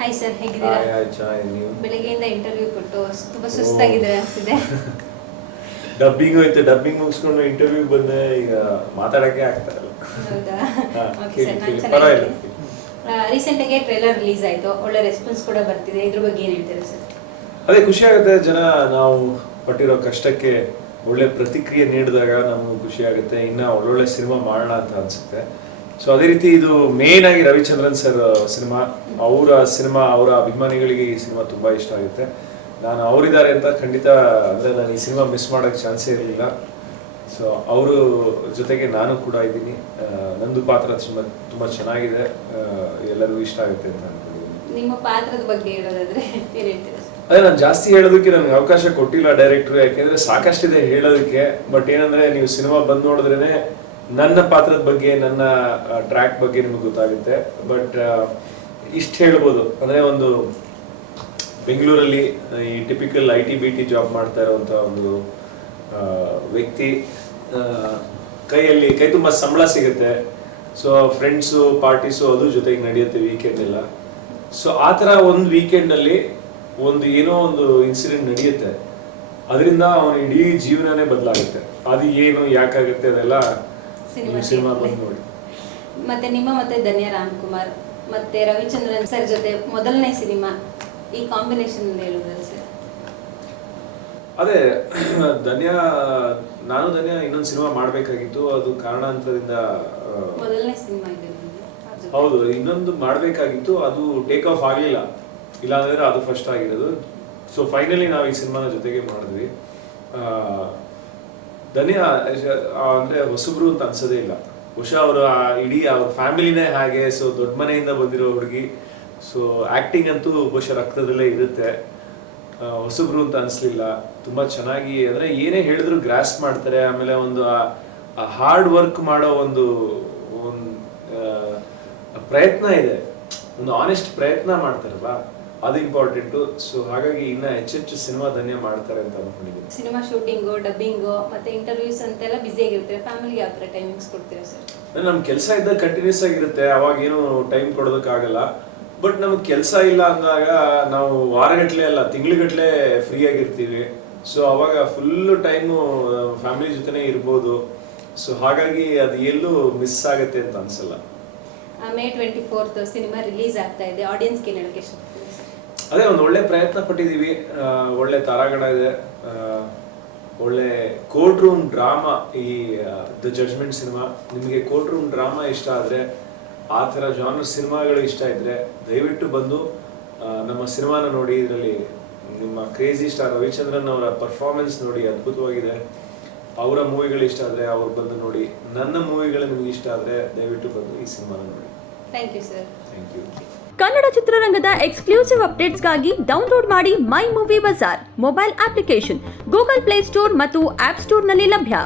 Hi sir, ಹೇಗಿದ್ದೀರಾ? ನೀವು ಬೆಳಗ್ಗೆಯಿಂದ ಇಂಟರ್ವ್ಯೂ ಕೊಟ್ಟು ತುಂಬಾ ಸುಸ್ತಾಗಿದ್ದಾರೆ ಅನ್ಸಿದೆ. ಡಬ್ಬಿಂಗ್ ಹೋಯ್ತು, ಡಬ್ಬಿಂಗ್ ಮುಗಿಸ್ಕೊಂಡು ಇಂಟರ್ವ್ಯೂ ಬಂದೆ. ಈಗ ಮಾತಾಡಕ್ಕೆ ಆಗ್ತಾ ಇಲ್ಲ. ಹೌದಾ? ಹಾ, ಓಕೆ ಸರ್, ನಾನು ಪರವಾಗಿಲ್ಲ. ಚೆನ್ನಾಗಿದ್ದೀನಿ. ರೀಸೆಂಟ್ ಆಗಿ ಟ್ರೈಲರ್ ರಿಲೀಸ್ ಆಯ್ತು, ಒಳ್ಳೆ ರೆಸ್ಪಾನ್ಸ್ ಕೂಡ ಬರ್ತಿದೆ. ಇದ್ರ ಬಗ್ಗೆ ಏನ್ ಹೇಳ್ತೀರಾ ಸರ್? ಅದೇ ಖುಷಿ ಆಗುತ್ತೆ. ಜನ ನಾವು ಪಟ್ಟಿರೋ ಕಷ್ಟಕ್ಕೆ ಒಳ್ಳೆ ಪ್ರತಿಕ್ರಿಯೆ ನೀಡಿದಾಗ ನಮಗೂ ಖುಷಿ ಆಗುತ್ತೆ. ಇನ್ನ ಒಳ್ಳೊಳ್ಳೆ ಸಿನಿಮಾ ಮಾಡೋಣ ಅಂತ ಅನ್ಸುತ್ತೆ. ಸೊ ಅದೇ ರೀತಿ ಇದು ಮೇನ್ ಆಗಿ ರವಿಚಂದ್ರನ್ ಸರ್ ಸಿನಿಮಾ, ಅವರ ಅಭಿಮಾನಿಗಳಿಗೆ ಈ ಸಿನಿಮಾ ತುಂಬಾ ಇಷ್ಟ ಆಗುತ್ತೆ. ನಾನು ಅವರಿದ್ದಾರೆ ಅಂತ ಖಂಡಿತ, ಅಂದ್ರೆ ನಾನು ಈ ಸಿನಿಮಾ ಮಿಸ್ ಮಾಡೋಕ್ಕೆ ಚಾನ್ಸೇ ಇರಲಿಲ್ಲ. ಸೊ ಅವರು ಜೊತೆಗೆ ನಾನು ಕೂಡ ಇದ್ದೀನಿ. ನಂದು ಪಾತ್ರ ತುಂಬಾ ಚೆನ್ನಾಗಿದೆ, ಎಲ್ಲರಿಗೂ ಇಷ್ಟ ಆಗುತ್ತೆ ಅಂತ ಅನ್ಕೊಂಡಿದ್ದೀನಿ. ನಿಮ್ಮ ಪಾತ್ರದ ಬಗ್ಗೆ ಹೇಳೋದಾದ್ರೆ ಏನ್ ಹೇಳ್ತೀರಾ? ಅದೇ ನಾನು ಜಾಸ್ತಿ ಹೇಳೋದಕ್ಕೆ ನನಗೆ ಅವಕಾಶ ಕೊಟ್ಟಿಲ್ಲ ಡೈರೆಕ್ಟ್ರು, ಯಾಕೆಂದ್ರೆ ಸಾಕಷ್ಟಿದೆ ಹೇಳೋದಕ್ಕೆ. ಬಟ್ ಏನಂದ್ರೆ ನೀವು ಸಿನಿಮಾ ಬಂದು ನೋಡಿದ್ರೇನೆ ನನ್ನ ಪಾತ್ರದ ಬಗ್ಗೆ, ನನ್ನ ಟ್ರ್ಯಾಕ್ ಬಗ್ಗೆ ನಿಮಗೆ ಗೊತ್ತಾಗುತ್ತೆ. ಬಟ್ ಇಷ್ಟು ಹೇಳ್ಬೋದು, ಅಂದ್ರೆ ಒಂದು ಬೆಂಗಳೂರಲ್ಲಿ ಈ ಟಿಪಿಕಲ್ IT-BT ಜಾಬ್ ಮಾಡ್ತಾ ಇರೋಂಥ ಒಂದು ವ್ಯಕ್ತಿ, ಕೈ ತುಂಬ ಸಂಬಳ ಸಿಗುತ್ತೆ. ಸೊ ಫ್ರೆಂಡ್ಸು, ಪಾರ್ಟೀಸು ಅದು ಜೊತೆಗೆ ನಡೆಯುತ್ತೆ ವೀಕೆಂಡ್ ಎಲ್ಲ. ಸೊ ಆ ಥರ ಒಂದು ವೀಕೆಂಡಲ್ಲಿ ಏನೋ ಒಂದು ಇನ್ಸಿಡೆಂಟ್ ನಡೆಯುತ್ತೆ, ಅದರಿಂದ ಅವನ ಇಡೀ ಜೀವನನೇ ಬದಲಾಗುತ್ತೆ. ಅದು ಏನು, ಯಾಕಾಗುತ್ತೆ, ಅದೆಲ್ಲ ಸಿನಿಮಾ ಬಂದು ನೋಡಿ. ಮತ್ತೆ ಮತ್ತೆ ಧನ್ಯ ರಾಮ್ಕುಮಾರ್ ಮತ್ತೆ ರವಿಚಂದ್ರನ್ ಸರ್ ಜೊತೆ ಮೊದಲನೇ ಸಿನಿಮಾ, ಈ ಕಾಂಬಿನೇಷನ್ ಹೇಳುವುದಲ್ಲ ಸರ್? ಅದೇ ನಾನು ಧನ್ಯ ಇನ್ನೊಂದು ಸಿನಿಮಾ ಮಾಡಬೇಕಾಗಿತ್ತು, ಅದು ಕಾರಣಾಂತರದಿಂದ ಮೊದಲನೇ ಸಿನಿಮಾ ಇದೆ. ಹೌದು, ಇನ್ನೊಂದು ಮಾಡಬೇಕಾಗಿತ್ತು, ಅದು ಟೇಕ್ ಆಫ್ ಆಗಲಿಲ್ಲ. ಇಲ್ಲಾಂದ್ರೆ ಅದು ಫಸ್ಟ್ ಆಗಿರೋದು. ಸೊ ಫೈನಲಿ ನಾವು ಈ ಸಿನಿಮಾನ ಜೊತೆಗೆ ಮಾಡಿದ್ವಿ. ಧನ್ಯ ಅಂದ್ರೆ ಹೊಸಬ್ರು ಅಂತ ಅನ್ಸೋದೇ ಇಲ್ಲ. ಬಹುಶಃ ಅವರು ಇಡೀ ಅವ್ರ ಫ್ಯಾಮಿಲಿನೇ ಹಾಗೆ. ಸೊ ದೊಡ್ಡ ಮನೆಯಿಂದ ಬಂದಿರೋ ಹುಡುಗಿ. ಸೊ ಆಕ್ಟಿಂಗ್ ಅಂತೂ ಬಹುಶಃ ರಕ್ತದಲ್ಲೇ ಇರುತ್ತೆ. ಹೊಸಬ್ರು ಅಂತ ಅನ್ಸ್ಲಿಲ್ಲ. ತುಂಬಾ ಚೆನ್ನಾಗಿ, ಅಂದ್ರೆ ಏನೇ ಹೇಳಿದ್ರು ಗ್ರಾಸ್ ಮಾಡ್ತಾರೆ. ಆಮೇಲೆ ಒಂದು ಹಾರ್ಡ್ ವರ್ಕ್ ಮಾಡೋ ಒಂದು ಪ್ರಯತ್ನ ಇದೆ, ಒಂದು ಆನೆಸ್ಟ್ ಪ್ರಯತ್ನ ಮಾಡ್ತಾರಲ್ಲ, ಅದು ಇಂಪಾರ್ಟೆಂಟು. ಸೊ ಹಾಗಾಗಿ ಇನ್ನ ಹೆಚ್ಚೆಚ್ಚು ಸಿನಿಮಾ ಧನ್ಯ ಮಾಡ್ತಾರೆ ಅಂತ ಅನ್ಕೊಂಡಿದ್ದೀನಿ. ಸಿನಿಮಾ ಶೂಟಿಂಗು, ಡಬ್ಬಿಂಗು, ಮತ್ತೆ ಇಂಟರ್ವ್ಯೂಸ್ ಅಂತೆಲ್ಲ ಬಿಸಿ ಆಗಿರ್ತೀರಾ. ಫ್ಯಾಮಿಲಿಗೆ ಯಾವ ಥರ ಟೈಮಿಂಗ್ಸ್ ಕೊಡ್ತೀರಾ ಸರ್? ನಮ್ ಕೆಲಸ ಇದ್ದಾಗ ಕಂಟಿನ್ಯೂಸ್ ಆಗಿರುತ್ತೆ, ಅವಾಗ ಏನು ಟೈಮ್ ಕೊಡೋದಕ್ಕಾಗಲ್ಲ. ಬಟ್ ನಮ್ಗೆ ಕೆಲಸ ಇಲ್ಲ ಅಂದಾಗ ನಾವು ವಾರಗಟ್ಲೆ ಅಲ್ಲ, ತಿಂಗ್ಳುಗಟ್ಲೆ ಫ್ರೀ ಆಗಿರ್ತೀವಿ. ಸೊ ಅವಾಗ ಫುಲ್ ಟೈಮು ಫ್ಯಾಮಿಲಿ ಜೊತೆನೇ ಇರ್ಬೋದು. ಸೊ ಹಾಗಾಗಿ ಅದು ಎಲ್ಲೂ ಮಿಸ್ ಆಗುತ್ತೆ ಅಂತ ಅನ್ಸಲ್ಲ. May 24th ಸಿನಿಮಾ ರಿಲೀಸ್ ಆಗ್ತಾ ಇದೆ, ಆಡಿಯನ್ಸ್ಗೆ ಏನು ಹೇಳಕ್ಕೆ ಇಷ್ಟಪಡ್ತೀರಾ? ಅದೇ ಒಂದು ಒಳ್ಳೆ ಪ್ರಯತ್ನ ಪಟ್ಟಿದ್ದೀವಿ. ಒಳ್ಳೆ ತಾರಾಗಣ ಇದೆ, ಒಳ್ಳೆ ಕೋರ್ಟ್ ರೂಮ್ ಡ್ರಾಮಾ. ಈ ದ ಜಡ್ಜ್ಮೆಂಟ್ ಸಿನಿಮಾ, ನಿಮಗೆ ಕೋರ್ಟ್ ರೂಮ್ ಡ್ರಾಮಾ ಇಷ್ಟ ಆದರೆ, ಆ ಥರ ಜಾನರ್ ಸಿನಿಮಾಗಳು ಇಷ್ಟ ಇದ್ರೆ ದಯವಿಟ್ಟು ಬಂದು ನಮ್ಮ ಸಿನಿಮಾನ ನೋಡಿ. ಇದರಲ್ಲಿ ನಿಮ್ಮ ಕ್ರೇಜಿ ಸ್ಟಾರ್ ರವಿಚಂದ್ರನ್ ಅವರ ಪರ್ಫಾರ್ಮೆನ್ಸ್ ನೋಡಿ, ಅದ್ಭುತವಾಗಿದೆ. ಅವರ ಮೂವಿಗಳು ಇಷ್ಟ ಆದರೆ ಅವ್ರು ಬಂದು ನೋಡಿ. ನನ್ನ ಮೂವಿಗಳು ನಿಮ್ಗೆ ಇಷ್ಟ ಆದರೆ ದಯವಿಟ್ಟು ಬಂದು ಈ ಸಿನಿಮಾನ ನೋಡಿ. Thank you sir. Thank you. Kannada ಚಿತ್ರರಂಗದ ಎಕ್ಸ್ಕ್ಲೂಸಿವ್ ಅಪ್ಡೇಟ್ಸ್ಗಾಗಿ ಡೌನ್ಲೋಡ್ ಮಾಡಿ My Movie Bazaar mobile application. Google Play Store ಮತ್ತು ಆಪ್ ಸ್ಟೋರ್ನಲ್ಲಿ ಲಭ್ಯ.